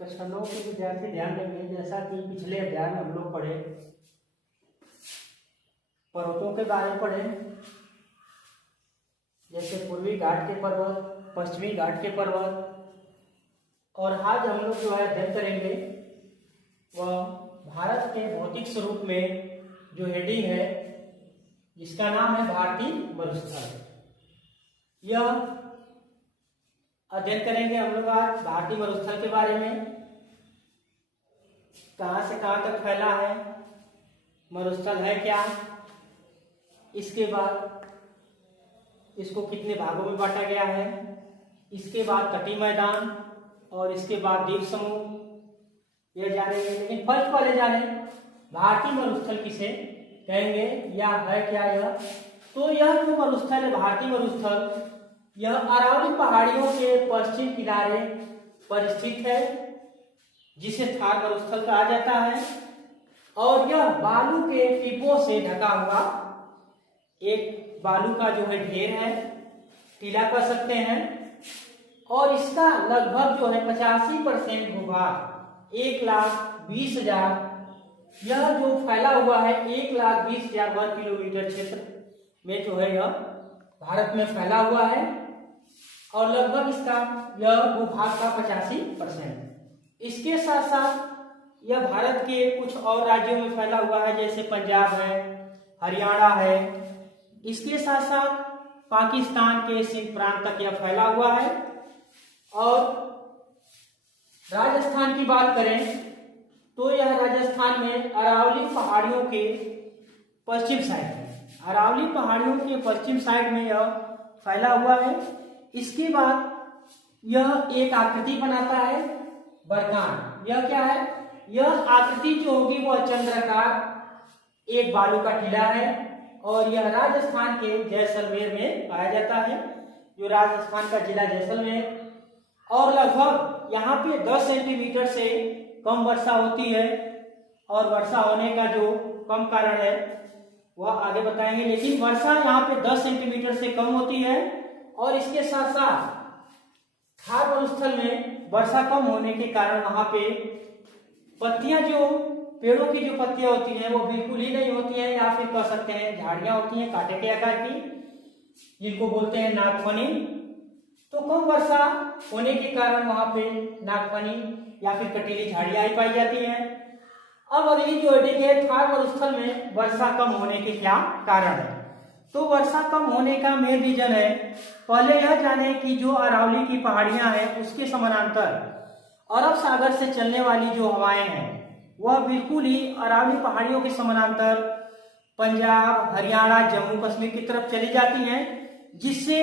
कक्षा 9 के विद्यार्थी ध्यान देंगे। जैसा कि पिछले अध्याय में हम लोग पढ़े, पर्वतों के बारे में पढ़े, जैसे पूर्वी घाट के पर्वत, पश्चिमी घाट के पर्वत। और आज हम लोग जो है अध्ययन करेंगे वह भारत के भौतिक स्वरूप में जो हेडिंग है जिसका नाम है भारतीय मरुस्थल। यह अध्ययन करेंगे हम लोग आज भारतीय मरुस्थल के बारे में, कहां से कहां तक फैला है, मरुस्थल है क्या, इसके बाद इसको कितने भागों में बांटा गया है, इसके बाद तटीय मैदान और इसके बाद द्वीप समूह, यह जानेंगे। लेकिन फर्स्ट पहले जाने भारतीय मरुस्थल किसे कहेंगे या है क्या यह। तो यह जो मरुस्थल है भारतीय मरुस्थल, यह अरावली पहाड़ियों के पश्चिम किनारे पर स्थित है जिसे थार मरुस्थल कहा जाता है। और यह बालू के टिपों से ढका हुआ एक बालू का जो है ढेर है, टीला कह सकते हैं। और इसका लगभग जो है 85% भूभाग 1,20,000, यह जो फैला हुआ है 1,20,000 वर्ग किलोमीटर क्षेत्र में जो है यह भारत में फैला हुआ है। और लगभग इसका यह भूभाग का 85%। इसके साथ साथ यह भारत के कुछ और राज्यों में फैला हुआ है, जैसे पंजाब है, हरियाणा है। इसके साथ साथ पाकिस्तान के सिंध प्रांत तक यह फैला हुआ है। और राजस्थान की बात करें तो यह राजस्थान में अरावली पहाड़ियों के पश्चिम साइड में, अरावली पहाड़ियों के पश्चिम साइड में यह फैला हुआ है। इसके बाद यह एक आकृति बनाता है बरकान। यह क्या है? यह आकृति जो होगी वह चंद्राकार एक बालू का टीला है। और यह राजस्थान के जैसलमेर में पाया जाता है, जो राजस्थान का जिला जैसलमेर। और लगभग यहाँ पे 10 सेंटीमीटर से कम वर्षा होती है। और वर्षा होने का जो कम कारण है वह आगे बताएंगे। लेकिन वर्षा यहाँ पे 10 सेंटीमीटर से कम होती है। और इसके साथ साथ थार मरुस्थल में वर्षा कम होने के कारण वहां पे पत्तियां, जो पेड़ों की जो पत्तियां होती हैं वो बिल्कुल ही नहीं होती हैं, या फिर कह सकते हैं झाड़ियां होती हैं कांटे के आकार की, जिनको बोलते हैं नागफनी। तो कम वर्षा होने के कारण वहां पे नागफनी या फिर कटीली झाड़ियां पाई जाती हैं। अब अगली जो हेडिंग है, थार मरुस्थल में वर्षा कम होने के क्या कारण है। तो वर्षा कम होने का मेन रीजन है, पहले यह जाने कि जो अरावली की पहाड़ियां हैं उसके समानांतर अरब सागर से चलने वाली जो हवाएं हैं वह बिल्कुल ही अरावली पहाड़ियों के समानांतर पंजाब, हरियाणा, जम्मू कश्मीर की तरफ चली जाती हैं, जिससे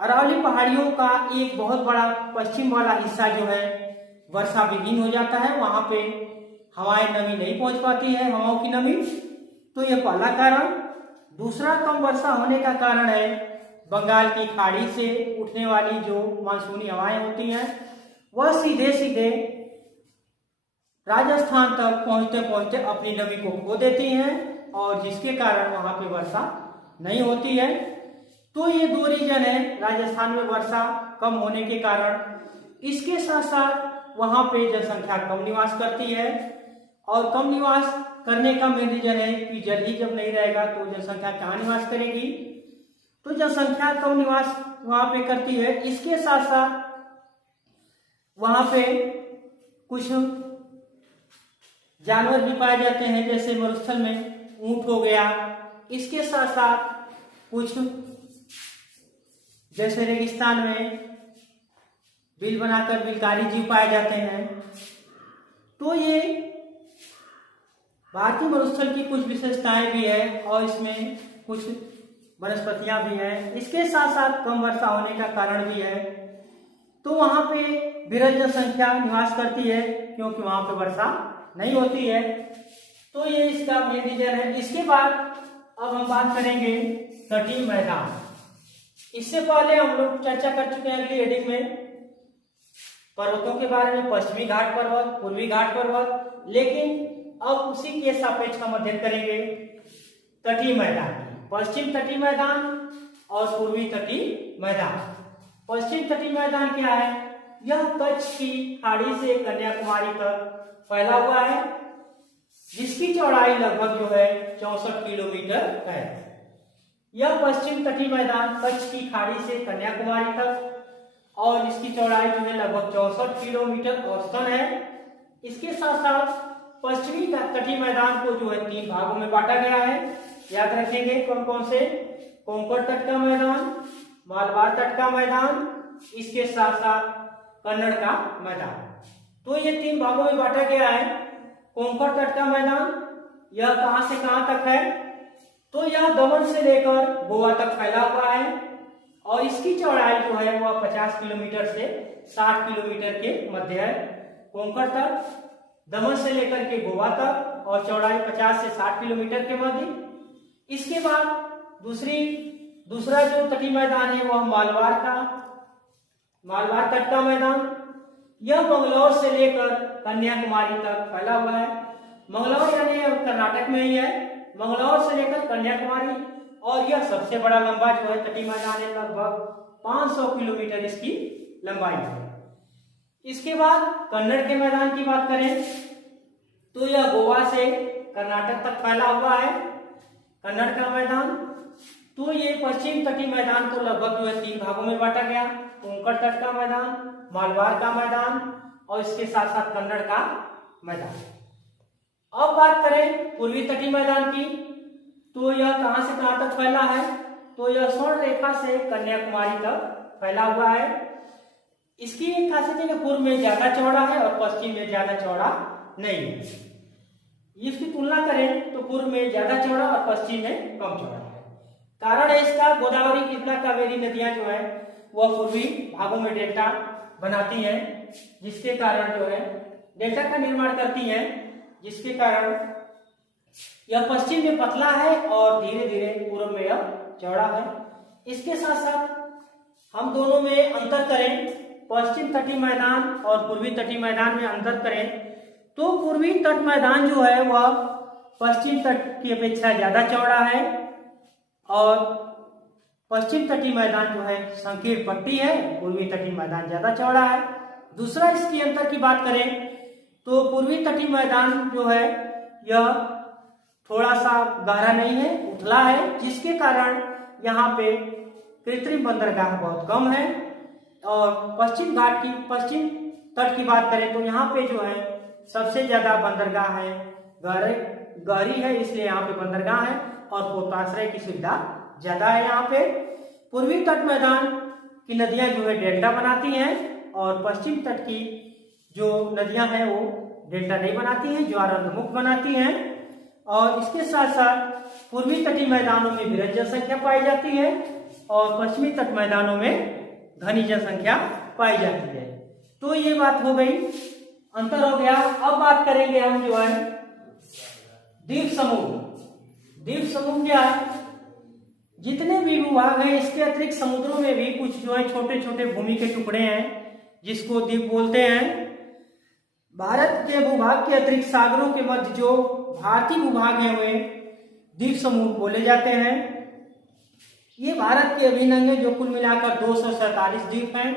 अरावली पहाड़ियों का एक बहुत बड़ा पश्चिम वाला हिस्सा जो है वर्षा विहीन हो जाता है। वहां पे हवाएं, नमी नहीं पहुंच पाती है, हवाओं की नमी। तो यह पहला कारण। दूसरा कम वर्षा होने का कारण है बंगाल की खाड़ी से उठने वाली जो मानसूनी हवाएं होती हैं वह सीधे सीधे राजस्थान तक पहुंचते पहुंचते अपनी नमी को खो देती हैं, और जिसके कारण वहां पे वर्षा नहीं होती है। तो ये दो रीजन है राजस्थान में वर्षा कम होने के कारण। इसके साथ साथ वहां पे जनसंख्या कम निवास करती है। और कम निवास करने का मेन रीजन है कि जल ही जब नहीं रहेगा तो जनसंख्या कहाँ निवास करेगी। तो जनसंख्या कम निवास वहां पे करती है। इसके साथ साथ वहां पे कुछ जानवर भी पाए जाते हैं, जैसे मरुस्थल में ऊंट हो गया। इसके साथ साथ कुछ जैसे रेगिस्तान में बिल बनाकर बिलकारी जीव पाए जाते हैं। तो ये भारतीय मरुस्थल की कुछ विशेषताएं भी है और इसमें कुछ वनस्पतियां भी हैं। इसके साथ साथ कम वर्षा होने का कारण भी है। तो वहां पे विरल जनसंख्या निवास करती है क्योंकि वहां पे वर्षा नहीं होती है। तो ये इसका मेन रीजन है। इसके बाद अब हम बात करेंगे तटीय मैदान। इससे पहले हम लोग चर्चा कर चुके हैं अगली हेडिंग में पर्वतों के बारे में, पश्चिमी घाट पर्वत, पूर्वी घाट पर्वत। लेकिन अब उसी के सापेक्ष हम अध्ययन करेंगे तटीय मैदान, पश्चिम तटीय मैदान और पूर्वी तटीय मैदान। पश्चिम तटीय मैदान क्या है? यह कच्छ की खाड़ी से कन्याकुमारी तक फैला हुआ है, जिसकी चौड़ाई लगभग जो है 64 किलोमीटर है। यह पश्चिम तटीय मैदान कच्छ की खाड़ी से कन्याकुमारी तक और इसकी चौड़ाई जो है लगभग 64 किलोमीटर औसतन है। इसके साथ साथ पश्चिमी तटीय मैदान को जो है 3 भागों में बांटा गया है। याद रखेंगे कौन कौन से? कोंकण तट का मैदान, मालबार तट का मैदान, इसके साथ साथ कन्नड़ का मैदान। तो ये 3 भागों में बांटा गया है। कोंकण तट का मैदान यह कहां से कहां तक है? तो यह दमन से लेकर गोवा तक फैला हुआ है और इसकी चौड़ाई जो है वह 50 किलोमीटर से 60 किलोमीटर के मध्य है। कोंकण तट दमन से लेकर के गोवा तक और चौड़ाई 50 से 60 किलोमीटर के मध्य। इसके बाद दूसरा जो तटीय मैदान है वह मालबार तट का मैदान। यह मंगलौर से लेकर कन्याकुमारी तक फैला हुआ है। मंगलौर यानी कर्नाटक में ही है। मंगलौर से लेकर कन्याकुमारी और यह सबसे बड़ा लंबा जो है तटीय मैदान है, लगभग 500 किलोमीटर इसकी लंबाई है। इसके बाद कन्नड़ के मैदान की बात करें तो यह गोवा से कर्नाटक तक फैला हुआ है, कन्नड़ का मैदान। तो ये पश्चिम तटीय मैदान को लगभग जो है 3 भागों में बांटा गया, कोंकण तट का मैदान, मालबार का मैदान और इसके साथ साथ कन्नड़ का मैदान। अब बात करें पूर्वी तटीय मैदान की, तो यह कहां से कहां तक फैला है? तो यह स्वर्ण रेखा से कन्याकुमारी तक फैला हुआ है। इसकी एक खासियत है कि पूर्व में ज्यादा चौड़ा है और पश्चिम में ज्यादा चौड़ा नहीं है। इसकी तुलना करें तो पूर्व में ज्यादा चौड़ा और पश्चिम में कम चौड़ा है। कारण है इसका, गोदावरी, कृष्णा, कावेरी नदियां जो है वह पूर्वी भागों में डेल्टा बनाती हैं, जिसके कारण जो है डेल्टा का निर्माण करती हैं, जिसके कारण यह पश्चिम में पतला है और धीरे धीरे पूर्व में यह चौड़ा है। इसके साथ साथ हम दोनों में अंतर करें, पश्चिम तटीय मैदान और पूर्वी तटीय मैदान में अंतर करें तो पूर्वी तट मैदान जो है वह पश्चिम तट की अपेक्षा ज्यादा चौड़ा है और पश्चिम तटीय मैदान जो है संकीर्ण पट्टी है, पूर्वी तटीय मैदान ज्यादा चौड़ा है। दूसरा इसकी अंतर की बात करें तो पूर्वी तटीय मैदान जो है यह थोड़ा सा गहरा नहीं है, उथला है, जिसके कारण यहाँ पे कृत्रिम बंदरगाह बहुत कम है। और पश्चिम तट की बात करें तो यहाँ पे जो है सबसे ज्यादा बंदरगाह है, गहरी है, इसलिए यहाँ पे बंदरगाह है और पोताश्रय की सुविधा ज्यादा है। यहाँ पे पूर्वी तट मैदान की नदियां जो है डेल्टा बनाती हैं और पश्चिम तट की जो नदियां हैं वो डेल्टा नहीं बनाती हैं, ज्वारांतमुख बनाती हैं। और इसके साथ साथ पूर्वी तटीय मैदानों में विरल जनसंख्या पाई जाती है और पश्चिमी तट मैदानों में घनी जनसंख्या पाई जाती है। तो ये बात हो गई, अंतर हो गया। अब बात करेंगे हम जो है द्वीप समूह। द्वीप समूह क्या है? जितने भी भूभाग हैं इसके अतिरिक्त समुद्रों में भी कुछ जो है छोटे छोटे भूमि के टुकड़े हैं जिसको द्वीप बोलते हैं। भारत के भूभाग के अतिरिक्त सागरों के मध्य जो भारतीय भूभाग है वे द्वीप समूह बोले जाते हैं। ये भारत के अभिन्न अंग हैं जो कुल मिलाकर 247 द्वीप हैं।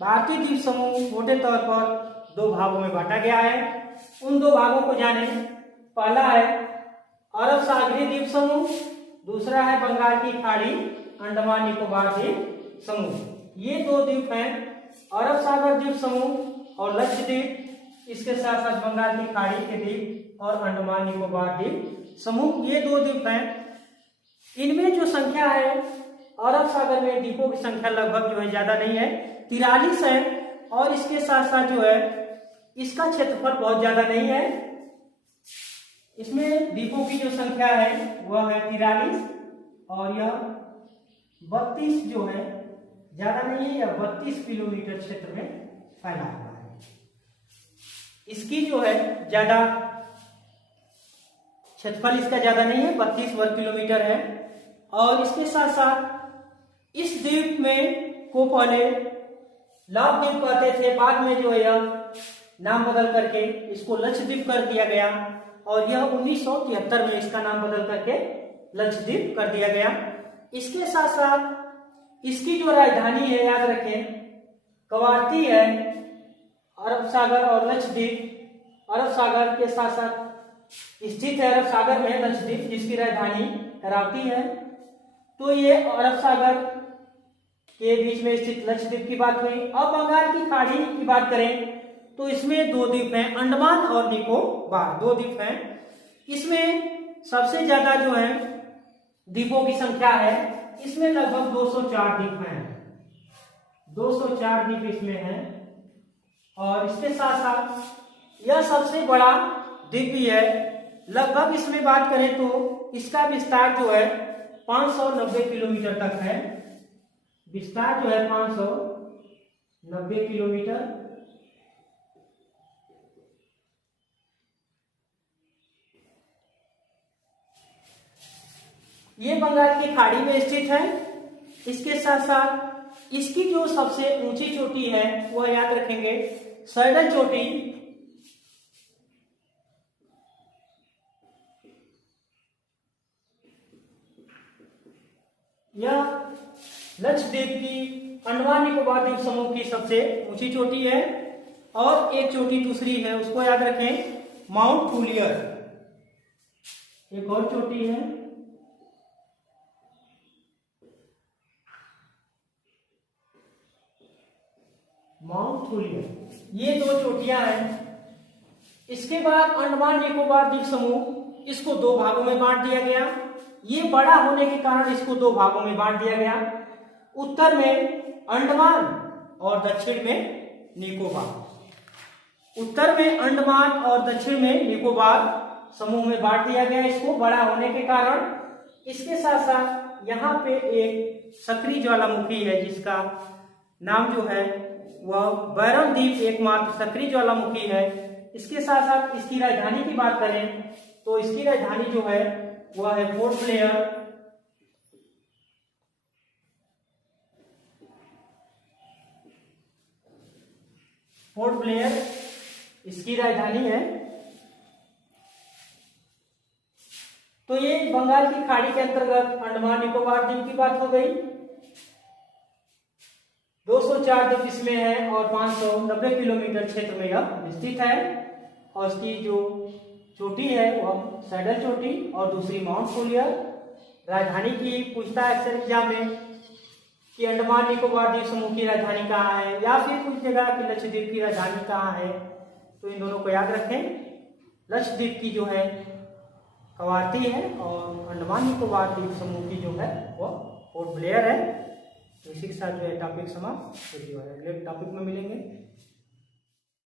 भारतीय द्वीप समूह मोटे तौर पर 2 भागों में बांटा गया है। उन 2 भागों को जाने। पहला है अरब सागरीय द्वीप समूह, दूसरा है बंगाल की खाड़ी अंडमान निकोबार द्वीप समूह। ये 2 द्वीप हैं, अरब सागर द्वीप समूह और लक्षद्वीप। इसके साथ साथ बंगाल की खाड़ी के द्वीप और अंडमान निकोबार द्वीप समूह, ये 2 द्वीप हैं। इनमें जो संख्या है अरब सागर में द्वीपों की संख्या लगभग जो है ज्यादा नहीं है, 43 है और इसके साथ साथ जो है इसका क्षेत्रफल बहुत ज्यादा नहीं है। इसमें द्वीपों की जो संख्या है वह है 43 और यह 32 जो है ज्यादा नहीं है, यह 32 किलोमीटर क्षेत्र में फैला हुआ है। इसकी जो है ज्यादा क्षेत्रफल इसका ज्यादा नहीं है, 32 वर्ग किलोमीटर है। और इसके साथ साथ इस द्वीप में को पहले लाभ द्वीप कहते थे, बाद में जो है यह नाम बदल करके इसको लक्षद्वीप कर दिया गया और यह 1973 में इसका नाम बदल करके लक्षद्वीप कर दिया गया। इसके साथ साथ इसकी जो राजधानी है याद रखें कवारती है, अरब सागर और लक्षद्वीप अरब सागर के साथ साथ स्थित है। अरब सागर में लक्षद्वीप जिसकी राजधानी कराची है। तो ये अरब सागर के बीच में स्थित लक्षद्वीप की बात हुई। अब बंगाल की खाड़ी की बात करें तो इसमें दो द्वीप हैं, अंडमान और निकोबार, दो द्वीप हैं। इसमें सबसे ज्यादा जो है द्वीपों की संख्या है, इसमें लगभग 204 द्वीप हैं, 204 द्वीप इसमें हैं। और इसके साथ साथ यह सबसे बड़ा द्वीप भी है। लगभग इसमें बात करें तो इसका विस्तार जो है 590 किलोमीटर तक है। विस्तार जो है 590 किलोमीटर। ये बंगाल की खाड़ी में स्थित है। इसके साथ साथ इसकी जो सबसे ऊंची चोटी है वह याद रखेंगे सैडल चोटी। यह लक्षद्वीप की अंडमान निकोबार द्वीप समूह की सबसे ऊंची चोटी है। और एक चोटी दूसरी है, उसको याद रखें, माउंट फूलियर। एक और चोटी है, माउंट फूलियर। ये दो चोटियां हैं। इसके बाद अंडमान निकोबार द्वीप समूह, इसको दो भागों में बांट दिया गया। ये बड़ा होने के कारण इसको दो भागों में बांट दिया गया, उत्तर में अंडमान और दक्षिण में निकोबार। उत्तर में अंडमान और दक्षिण में निकोबार समूह में बांट दिया गया इसको बड़ा होने के कारण। इसके साथ साथ यहाँ पे एक सक्रिय ज्वालामुखी है जिसका नाम जो है वह बैरम द्वीप एकमात्र सक्रिय ज्वालामुखी है। इसके साथ साथ इसकी राजधानी की बात करें तो इसकी राजधानी जो है वह है पोर्ट ब्लेयर। पोर्ट ब्लेयर इसकी राजधानी है। तो ये बंगाल की खाड़ी के अंतर्गत अंडमान निकोबार द्वीप की बात हो गई। 204 द्वीप इसमें है और 590 किलोमीटर क्षेत्र में यह स्थित है। और इसकी जो चोटी है वह सैडल चोटी और दूसरी माउंट फूलियर। राजधानी की पूछता है अक्सर एग्जाम में कि अंडमान निकोबार द्वीप समूह की राजधानी कहाँ है, या फिर कुछ जगह की लक्षद्वीप की राजधानी कहाँ है। तो इन दोनों को याद रखें। लक्षद्वीप की जो है कवारती है और अंडमान निकोबार द्वीप समूह की जो है वह पोर्ट ब्लेयर है। तो इसी के साथ जो है टॉपिक समाप्त। अगले टॉपिक में मिलेंगे।